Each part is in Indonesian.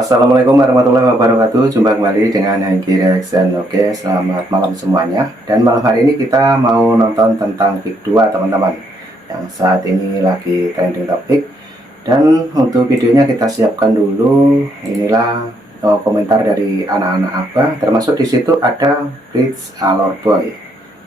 Assalamualaikum warahmatullahi wabarakatuh. Jumpa kembali dengan Hengki Reaction. Oke, selamat malam semuanya. Dan malam hari ini kita mau nonton tentang Pick 2 teman-teman, yang saat ini lagi trending topik. Dan untuk videonya kita siapkan dulu. Inilah komentar dari anak-anak Abah. Termasuk di situ ada Bridge Alor Boy.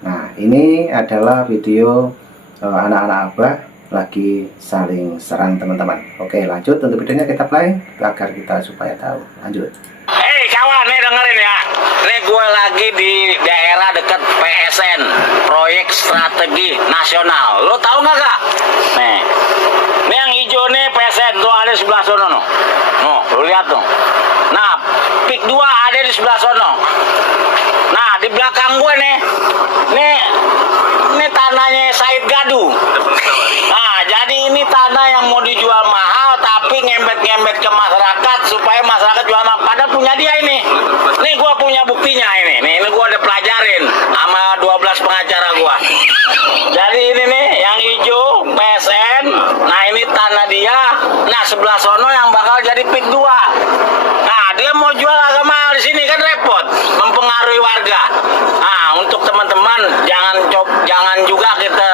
Nah, ini adalah video anak-anak Abah lagi saling serang teman-teman. Oke, lanjut untuk videonya kita play agar kita supaya tahu. Lanjut. Hei kawan, nih dengerin ya. Nih gue lagi di daerah dekat PSN, proyek strategi nasional. Lo tahu nggak kak? Nih yang hijau nih PSN tuh ada di sebelah sono no. No, lo lihat tuh. Nah, Pick 2 ada di sebelah sono. Nah, di belakang gue nih tanahnya Said Gadu. Nah, jadi ini tanah yang mau dijual mahal tapi ngembet-ngembet ke masyarakat supaya masyarakat jual mahal. Padahal punya dia ini. Nih gua punya buktinya ini. Ini gua udah pelajarin sama 12 pengacara gua. Jadi ini nih yang hijau PSN. Nah, ini tanah dia. Nah, sebelah sono yang bakal jadi Pick 2. Nah, dia mau jual agak mahal di sini kan repot, mempengaruhi warga. Nah, untuk teman-teman jangan juga kita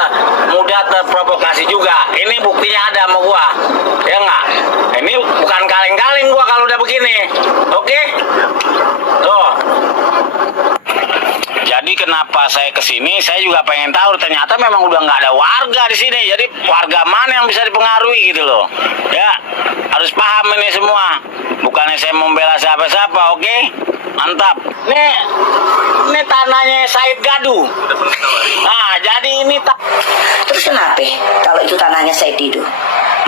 mudah terprovokasi juga. Ini buktinya ada sama gua. Ya enggak? Ini bukan kaleng-kaleng gua kalau udah begini. Oke? Tuh. Jadi kenapa saya kesini? Saya juga pengen tahu. Ternyata memang udah nggak ada warga di sini. Jadi warga mana yang bisa dipengaruhi gitu loh? Ya, harus paham ini semua. Bukannya saya membela siapa-siapa, oke? Mantap. Ini tanahnya Said Gadu. Nah, jadi ini Terus kenapa kalau itu tanahnya Said Didu?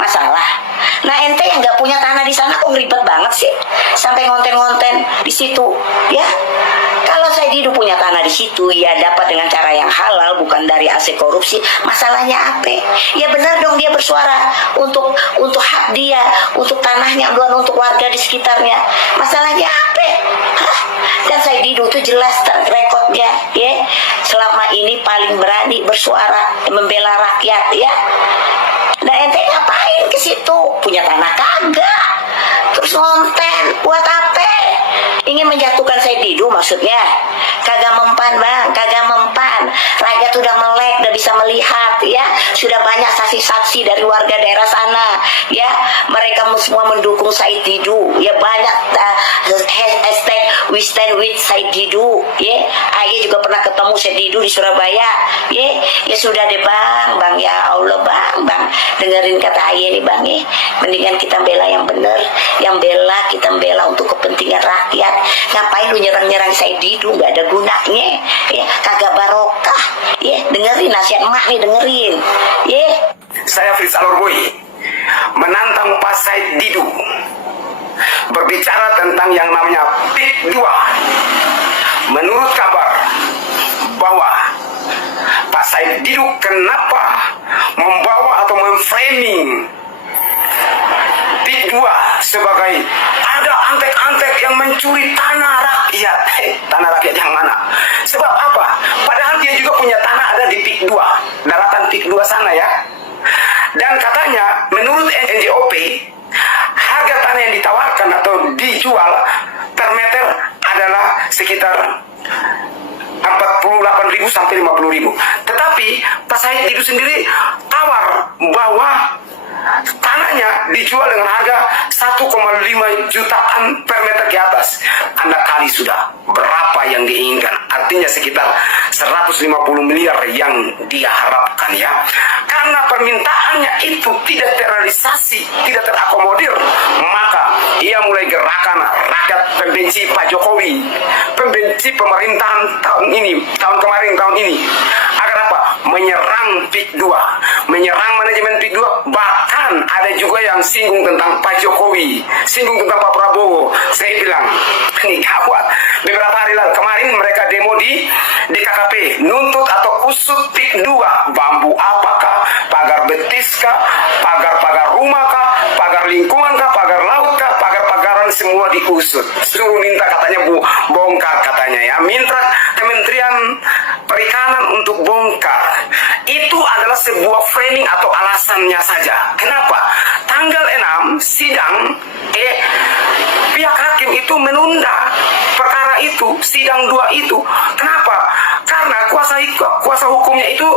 Masalah. Nah, ente yang nggak punya tanah di sana kok ribet banget sih sampai ngonten-ngonten di situ, ya? Kalau Said Didu punya tanah di situ, ya dapat dengan cara yang halal, bukan dari hasil korupsi. Masalahnya apa? Ya benar dong dia bersuara untuk hak dia, untuk tanahnya, bukan untuk warga di sekitarnya. Masalahnya apa? Hah? Dan Said Didu itu jelas rekodnya, ya. Selama ini paling berani bersuara membela rakyat, ya. Nah, ente ngapain ke situ? Punya tanah kagak? Terus ngonten buat apa? Ingin menjatuhkan Said Didu maksudnya? Kagak mempan bang, kagak mempan. Rakyat udah melek, udah bisa melihat, ya. Sudah banyak saksi-saksi dari warga daerah sana, ya. Mereka semua mendukung Said Didu, ya. Banyak hashtag we stand with Said Didu, ya. Ayah juga pernah ketemu Said Didu di Surabaya, ya. Ya sudah deh bang, ya Allah bang, dengerin kata ayah nih bang, ya. Mendingan kita bela yang bener, kita bela untuk kepentingan rakyat. Ngapain lu nyerang-nyerang Said Didu, nggak ada gunanya, ya. Kagak barokah, ya. Dengerin nasihat emak nih, dengerin, ya. Saya Bridge Alor Boy menantang Pak Said Didu berbicara tentang yang namanya Pick 2. Menurut kabar bahwa Pak Said Didu kenapa membawa atau memframing Pick 2 sebagai ada antek-antek yang mencuri tanah rakyat. Tanah rakyat yang mana? Sebab apa? Padahal dia juga punya tanah ada di Pick 2, daratan Pick 2 sana, ya. Dan katanya menurut NJOP harga tanah yang ditawarkan atau dijual per meter adalah sekitar 48.000 sampai 50.000. Tetapi Pak Said Didu sendiri tawar bahwa tanahnya dijual dengan harga 1,5 jutaan per meter ke atas. Anda kali sudah berapa yang diinginkan? Artinya sekitar 150 miliar yang dia harapkan, ya. Karena permintaannya itu tidak terrealisasi, tidak terakomodir, maka ia mulai gerakan rakyat pembenci Pak Jokowi, pembenci pemerintahan tahun kemarin tahun ini. Agar apa? Menyerang Pick 2, menyerang manajemen Pick 2. Bahkan ada juga yang singgung tentang Pak Jokowi, singgung tentang Pak Prabowo. Saya bilang, ini gawat. Beberapa hari lalu kemarin mereka demo di KKP, nuntut atau usut Pick 2. Bambu apakah? Pagar betis kah? Pagar-pagar rumah kah? Pagar lingkungan kah? Pagar laut kah? Pagar-pagaran semua diusut. Suruh minta katanya bongkar katanya, ya. Minta Kementerian Perikanan untuk bongkar. Itu adalah sebuah framing atau alasannya saja. Kenapa? Tanggal 6 sidang pihak itu menunda perkara itu, sidang 2 itu. Kenapa? Karena kuasa hukumnya itu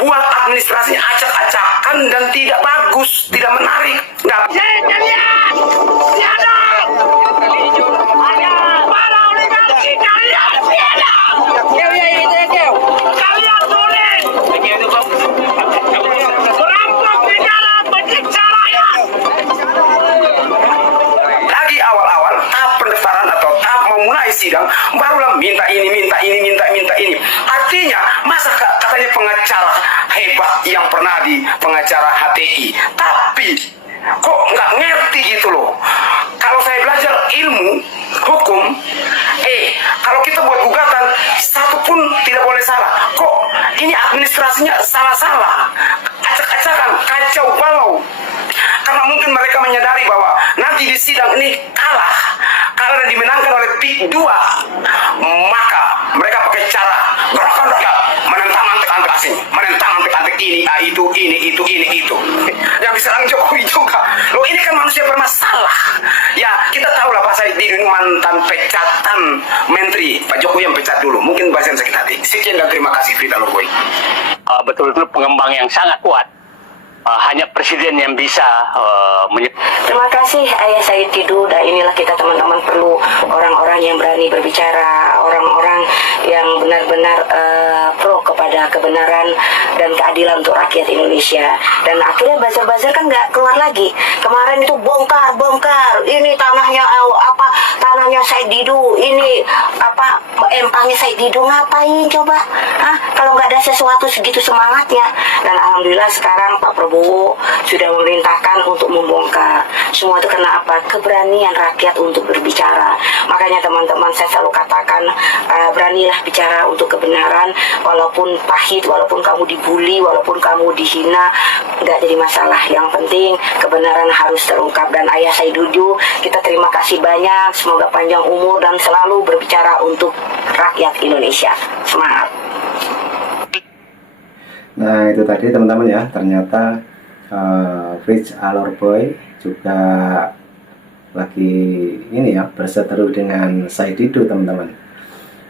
buat administrasinya acak-acakan dan tidak bagus, tidak menarik. Nah, lagi awal-awal tahap pendaftaran atau tahap memulai sidang, barulah minta ini. Artinya, masa katanya pengacara hebat yang pernah di pengacara HTI, tapi kok nggak ngerti gitu loh. Kalau saya belajar ilmu hukum, kalau kita buat gugatan, satu pun tidak boleh salah. Kok ini administrasinya salah-salah, acak-acakan, kacau balau. Karena mungkin mereka menyadari bahwa nanti di sidang ini kalah dan dimenangkan oleh PIK 2, maka mereka pakai cara gerakan rakyat, menentang antek-antek asing, menentang antek-antek ini, itu. Yang diserang Jokowi juga. Loh, ini kan manusia bermasalah. Ya, kita tahu lah Pak Said Didu ini mantan pecatan menteri. Pak Jokowi yang pecat dulu. Mungkin bahasa yang sakit hati. Sekian dan terima kasih, Frida Lorboy. Betul-betul pengembang yang sangat kuat. Hanya presiden yang bisa Terima kasih Ayah Said Didu. Dan inilah kita teman-teman perlu orang-orang yang berani berbicara, orang-orang yang benar-benar pro kepada kebenaran dan keadilan untuk rakyat Indonesia. Dan akhirnya buzzer-buzzer kan nggak keluar lagi. Kemarin itu bongkar, ini tanahnya tanahnya Said Didu, ini empangnya Said Didu. Ngapain coba? Kalau nggak ada sesuatu segitu semangatnya. Dan alhamdulillah sekarang Pak Prabowo sudah memerintahkan untuk membongkar. Semua itu karena apa? Keberanian rakyat untuk berbicara. Makanya teman-teman, saya selalu katakan, beranilah bicara untuk kebenaran, walaupun pahit, walaupun kamu dibully, walaupun kamu dihina, nggak jadi masalah. Yang penting kebenaran harus terungkap. Dan Ayah Said Didu, kita terima kasih banyak. Semoga panjang umur dan selalu berbicara untuk rakyat Indonesia. Semangat. Nah, itu tadi teman-teman ya, ternyata Fritz Alorboy juga lagi ini ya, berseteru dengan Said Didu teman-teman.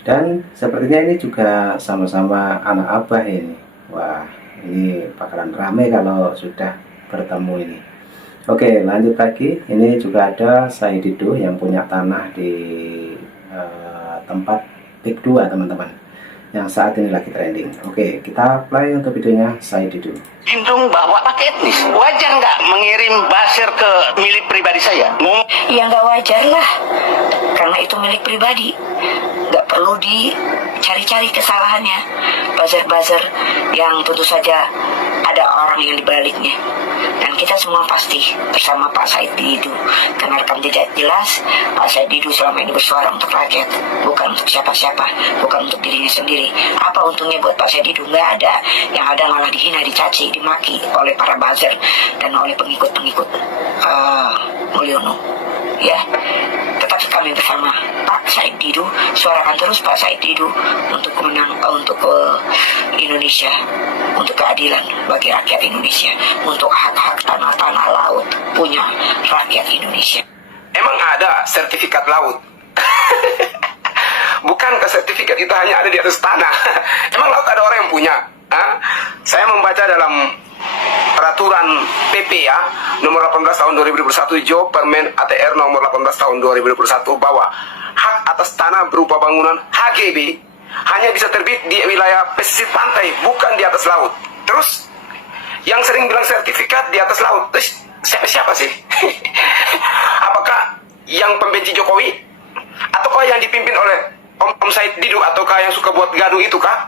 Dan sepertinya ini juga sama-sama anak abah ini. Wah, ini bakalan rame kalau sudah bertemu ini. Oke, lanjut lagi. Ini juga ada Said Didu yang punya tanah di tempat PIK 2 teman-teman, yang saat ini lagi trending. Oke, kita play untuk videonya Said Didu. Jintung bahwa pakai etnis. Wajar nggak mengirim buzzer ke milik pribadi saya? Ya nggak wajar lah, karena itu milik pribadi. Nggak perlu dicari-cari kesalahannya. Buzzer-buzzer yang tentu saja ada orang yang dibaliknya. Dan kita semua pasti bersama Pak Said Didu, karena rekam jejak jelas Pak Said Didu selama ini bersuara untuk rakyat, bukan untuk siapa-siapa, bukan untuk dirinya sendiri. Apa untungnya buat Pak Said Didu? Nggak ada. Yang ada malah dihina, dicaci, dimaki oleh para buzzer dan oleh pengikut-pengikut Mulyono. Ya, tetapi kami bersama Pak Said Didu, suarakan terus Pak Said Didu untuk untuk Indonesia, untuk keadilan bagi rakyat Indonesia, untuk hak-hak tanah-tanah laut punya rakyat Indonesia. Emang ada sertifikat laut? Bukankah sertifikat itu hanya ada di atas tanah? Emang laut ada orang yang punya? Saya membaca dalam peraturan PP ya, nomor 18 tahun 2021 Jo Permen ATR nomor 18 tahun 2021 bahwa hak atas tanah berupa bangunan HGB hanya bisa terbit di wilayah pesisir pantai, bukan di atas laut. Terus yang sering bilang sertifikat di atas laut, terus siapa sih? Apakah yang pembenci Jokowi? Ataukah yang dipimpin oleh Om Said Didu? Ataukah yang suka buat gaduh itu kah?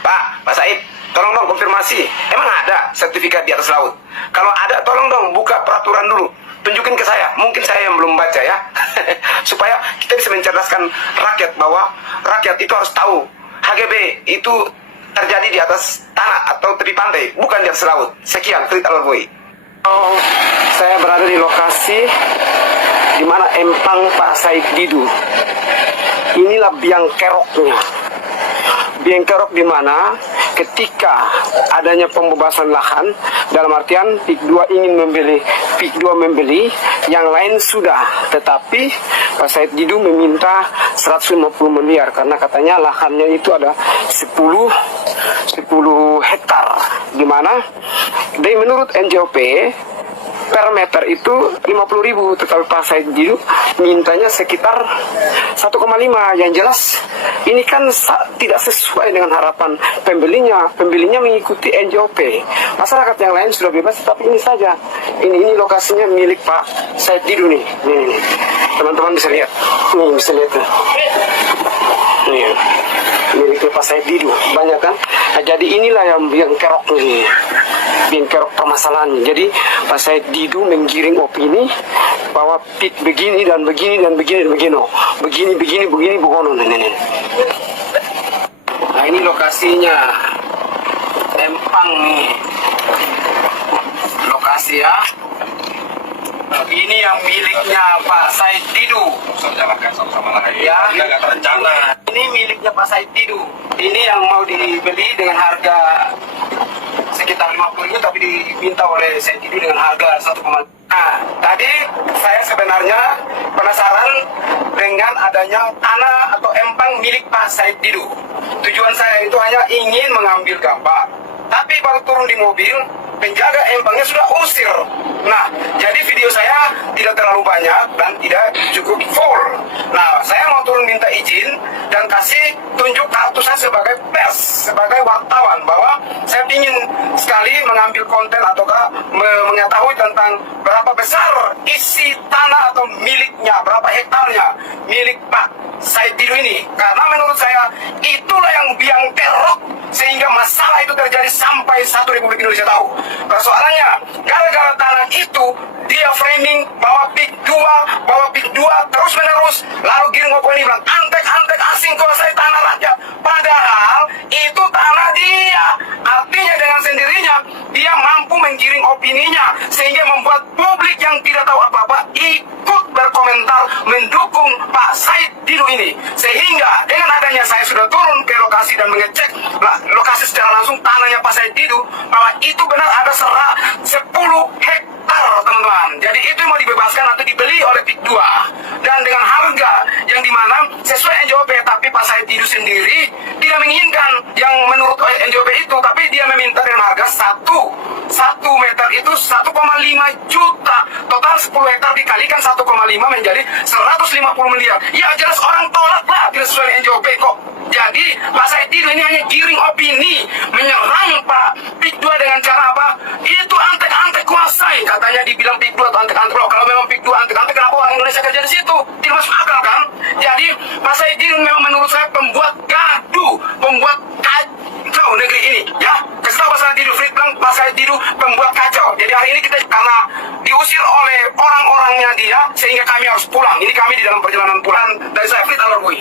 Pak Said, tolong dong konfirmasi, emang ada sertifikat di atas laut? Kalau ada, tolong dong buka peraturan dulu, tunjukin ke saya, mungkin saya yang belum baca ya. Supaya kita bisa mencerdaskan rakyat, bahwa rakyat itu harus tahu HGB itu terjadi di atas tanah atau tepi pantai, bukan di atas laut. Sekian, Fritz Alorboy. Saya berada di lokasi di mana empang Pak Said Didu. Inilah biang keroknya. Biang kerok di mana ketika adanya pembebasan lahan, dalam artian PIK 2 ingin membeli, PIK 2 membeli, yang lain sudah, tetapi Pak Said Didu meminta 150 miliar karena katanya lahannya itu ada 10 hektar, di mana dari menurut NJOP per meter itu 50.000, tetapi Pak Said Didu mintanya sekitar 1,5. Yang jelas ini kan tidak sesuai dengan harapan pembelinya. Pembelinya mengikuti NJOP. Masyarakat yang lain sudah bebas, tapi ini saja. Ini lokasinya milik Pak Said Didu nih. Nih. Teman-teman bisa lihat. Nih bisa lihat. Nih. Milik Pak Said Didu. Banyak kan? Nah, jadi inilah yang kerok nih. Yang kerok permasalahannya. Jadi Pak Said Didu menggiring opini bahwa PIK begini dan begini dan begini dan begini. Begini begono. Nah ini lokasinya. Empang nih. Lokasi ya. Ini yang miliknya Pak Said Didu. Ya, ini miliknya Pak Said Didu. Ini yang mau dibeli dengan harga sekitar 50.000, tapi diminta oleh Said Didu dengan harga 1,5. Nah, tadi saya sebenarnya penasaran dengan adanya tanah atau empang milik Pak Said Didu. Tujuan saya itu hanya ingin mengambil gambar. Tapi baru turun di mobil, penjaga empangnya sudah usir. Nah, jadi video saya tidak terlalu banyak dan tidak cukup full. Nah, saya mau turun minta izin dan kasih tunjuk kartu saya sebagai pers, sebagai wartawan, bahwa saya ingin sekali mengambil konten ataukah mengetahui tentang berapa besar isi tanah atau miliknya, berapa hektarnya milik Pak Said Didu ini. Karena menurut saya itulah yang biang kerok sehingga masalah itu terjadi sampai satu Republik Indonesia tahu. Persoalannya, gara-gara tanah itu dia framing bahwa PIK 2 terus menerus, lalu giring opini bilang antek asing kuasai tanah rakyat. Padahal itu tanah dia. Artinya dengan sendirinya dia mampu menggiring opininya sehingga membuat publik yang tidak tahu apa-apa ikut berkomentar mendukung Pak Said Didu ini. Sehingga dengan adanya saya sudah turun ke lokasi dan mengecek lokasi secara langsung tanahnya Pak Said Didu, bahwa itu benar ada 10 hektar, teman-teman. Jadi itu mau dibebaskan atau dibeli oleh PIK 2 dan dengan harga yang dimana sesuai NJOP, tapi Pak Said Didu sendiri tidak menginginkan yang menurut NJOP itu, tapi dia meminta dengan harga 1 meter itu 1,5 juta. Total 10 hektar dikalikan 1,5 menjadi 150 miliar. Ya jelas orang tolak lah, tidak sesuai NJOP kok. Jadi Pak Said Didu ini hanya giring opini, menyerang Pak PIK 2 dengan cara apa? Itu antek-antek kuasai. Katanya dibilang PIK 2 atau antek-antek. Loh, kalau memang PIK 2 antek-antek, kenapa orang Indonesia kerja di situ? Tidak masuk akal kan? Jadi Pak Said Didu memang menurut saya pembuat gaduh, pembuat kacau negeri ini. Ya, kasih tahu Pak Said Didu, Frit bilang Pak Said Didu pembuat kacau. Jadi hari ini kita karena diusir oleh orang-orangnya dia, sehingga kami harus pulang. Ini kami di dalam perjalanan pulang dari saya, Frit Alargui.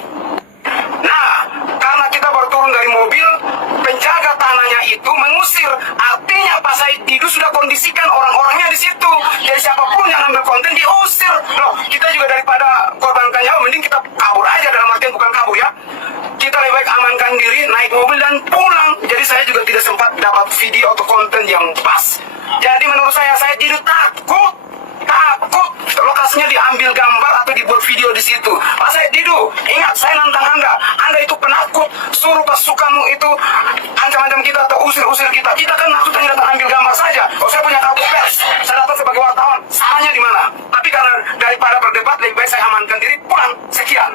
Nah, karena kita baru turun dari mobil, penjaga tanahnya itu mengusir. Artinya Pak Said Didu sudah kondisikan orang-orangnya di situ. Jadi siapapun yang ambil konten diusir. Loh, kita juga daripada korbankan nyawa, mending kita kabur aja, dalam artian bukan kabur ya. Kita lebih baik amankan diri, naik mobil dan pulang. Jadi saya juga tidak sempat dapat video atau konten yang pas. Jadi menurut saya Said Didu takut lokasinya diambil gambar atau dibuat video di situ. Pak Said Didu, ingat saya nantang Anda itu penakut, suruh pasukanmu itu ancam-ancam kita atau usir-usir kita. Kita kan maksudnya datang ambil gambar saja. Oh, saya punya kartu pers, saya datang sebagai wartawan. Salahnya di mana? Tapi karena daripada berdebat, lebih baik saya amankan diri, pulang. Sekian.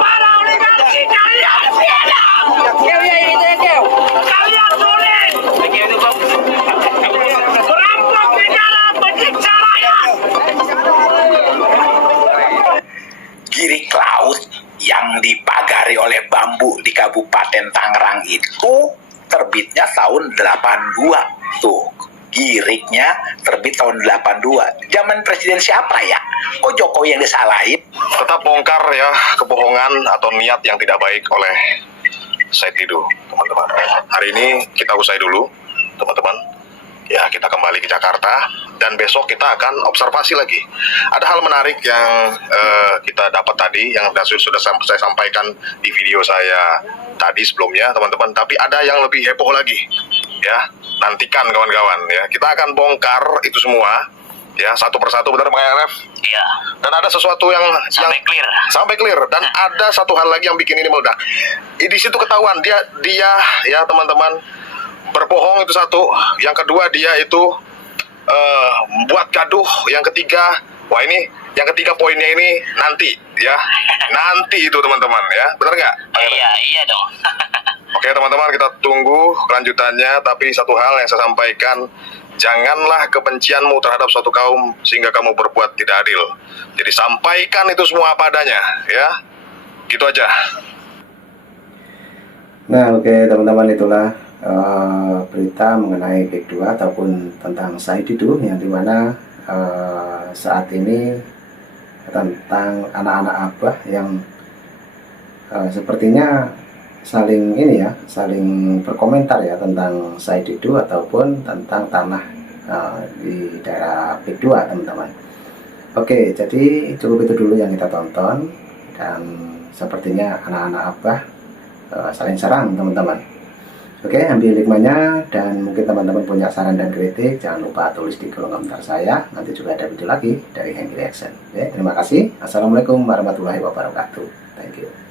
Para oligarki kalian tiada. Kalian boleh merampok negara, menyiksa rakyat. Girik laut yang dipagari oleh bambu di Kabupaten Tangerang itu terbitnya tahun 82 tuh. Giriknya terbit tahun 82. Zaman presiden siapa ya? Kok Jokowi yang disalahin? Tetap bongkar ya kebohongan atau niat yang tidak baik oleh Said Didu, teman-teman. Hari ini kita usai dulu, teman-teman. Ya, kita kembali ke Jakarta dan besok kita akan observasi lagi. Ada hal menarik yang kita dapat tadi, yang sudah saya sampaikan di video saya tadi sebelumnya, teman-teman. Tapi ada yang lebih heboh lagi, ya. Nantikan kawan-kawan, ya. Kita akan bongkar itu semua, ya, satu persatu, benar Bang RF? Iya. Dan ada sesuatu yang sampai clear. Dan ada satu hal lagi yang bikin ini meledak. Di situ ketahuan dia ya teman-teman, berbohong itu satu. Yang kedua dia itu buat gaduh. Yang ketiga, wah ini yang ketiga poinnya ini nanti, ya. Nanti itu teman-teman, ya. Benar nggak? Iya dong. Oke teman-teman, kita tunggu kelanjutannya. Tapi satu hal yang saya sampaikan, janganlah kebencianmu terhadap suatu kaum sehingga kamu berbuat tidak adil. Jadi sampaikan itu semua apa adanya, ya. Gitu aja. Nah, oke teman-teman, itulah berita mengenai Pik 2 ataupun tentang Said Didu, yang dimana saat ini tentang anak-anak Abah yang sepertinya saling berkomentar ya tentang Said Didu ataupun tentang tanah di daerah Pik 2, teman-teman. Oke, jadi cukup itu dulu yang kita tonton, dan sepertinya anak-anak Abah saling serang, teman-teman. Oke, ambil hikmahnya, dan mungkin teman-teman punya saran dan kritik, jangan lupa tulis di kolom komentar saya. Nanti juga ada video lagi dari Hengki Reaction. Oke, terima kasih. Assalamualaikum warahmatullahi wabarakatuh. Thank you.